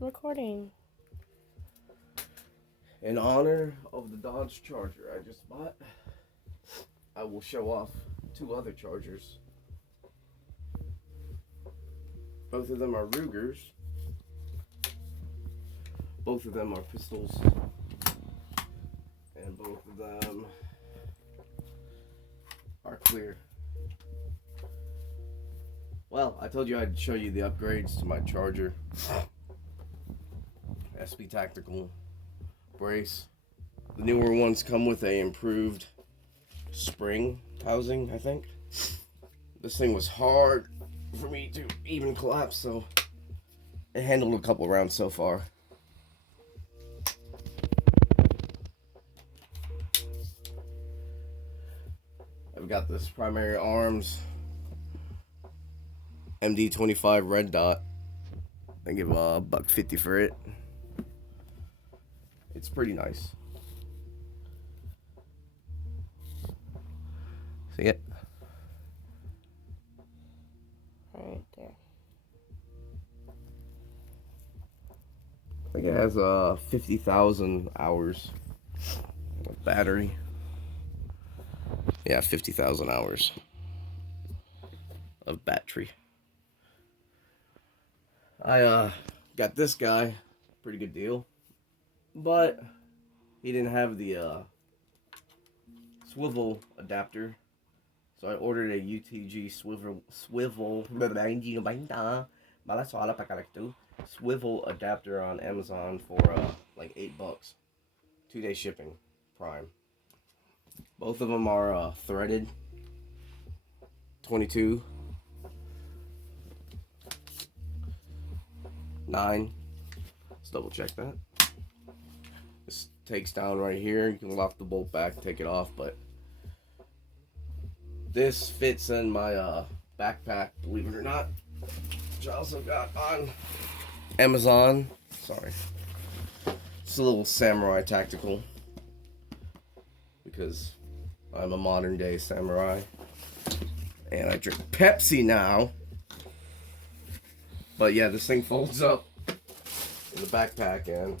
Recording. In honor of the Dodge Charger I just bought, I will show off two other Chargers. Both of them are Rugers. Both of them are pistols. And both of them are clear. Well, I told you I'd show you the upgrades to my Charger. SB Tactical brace. The newer ones come with a improved spring housing, I think. This thing was hard for me to even collapse, so it handled a couple rounds so far. I've got this primary arms MD25 red dot. I give $1.50 for it. It's pretty nice. See it? Right there. I think it has 50,000 hours of battery. Yeah, 50,000 hours of battery. I got this guy, pretty good deal, but he didn't have the swivel adapter, so I ordered a UTG swivel adapter on Amazon for like $8, 2-day shipping, Prime. Both of them are threaded, 22, 9. Let's double check that. This takes down right here. You can lock the bolt back, take it off, but this fits in my backpack, believe it or not, which I also got on Amazon. Sorry. It's a little samurai tactical because I'm a modern day samurai and I drink Pepsi now. But yeah, this thing folds up in the backpack, and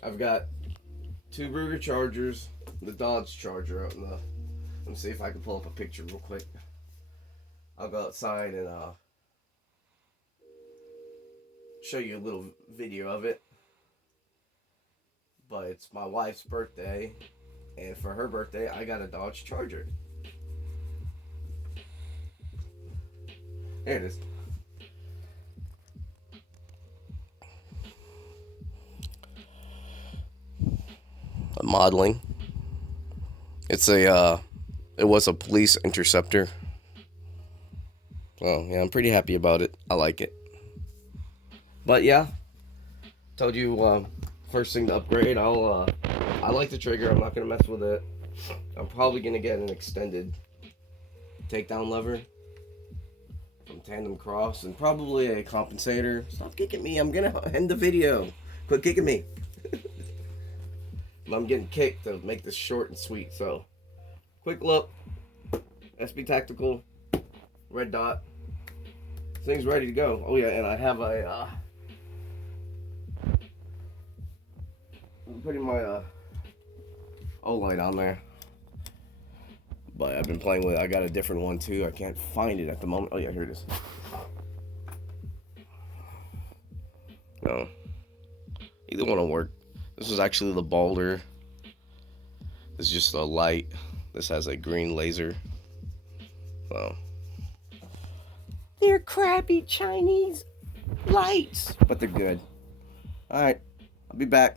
I've got two Ruger Chargers, the Dodge Charger out in the. Let me see if I can pull up a picture real quick. I'll go outside and show you a little video of it. But it's my wife's birthday, and for her birthday, I got a Dodge Charger. There it is. Modeling. It's a it was a police interceptor. So yeah, I'm pretty happy about it. I like it. But yeah, told you first thing to upgrade. I like the trigger. I'm not gonna mess with it. I'm probably gonna get an extended takedown lever from Tandem Cross and probably a compensator. Stop kicking me. I'm gonna end the video. Quit kicking me. I'm getting kicked to make this short and sweet. So, quick look. SB Tactical, red dot. This thing's ready to go. Oh yeah, and I have a. I'm putting my O-light on there, but I've been playing with it. I got a different one too. I can't find it at the moment. Oh yeah, here it is. No, either one will work. This is actually the Balder. This is just a light. This has a green laser. So they're crappy Chinese lights, but they're good. All right, I'll be back.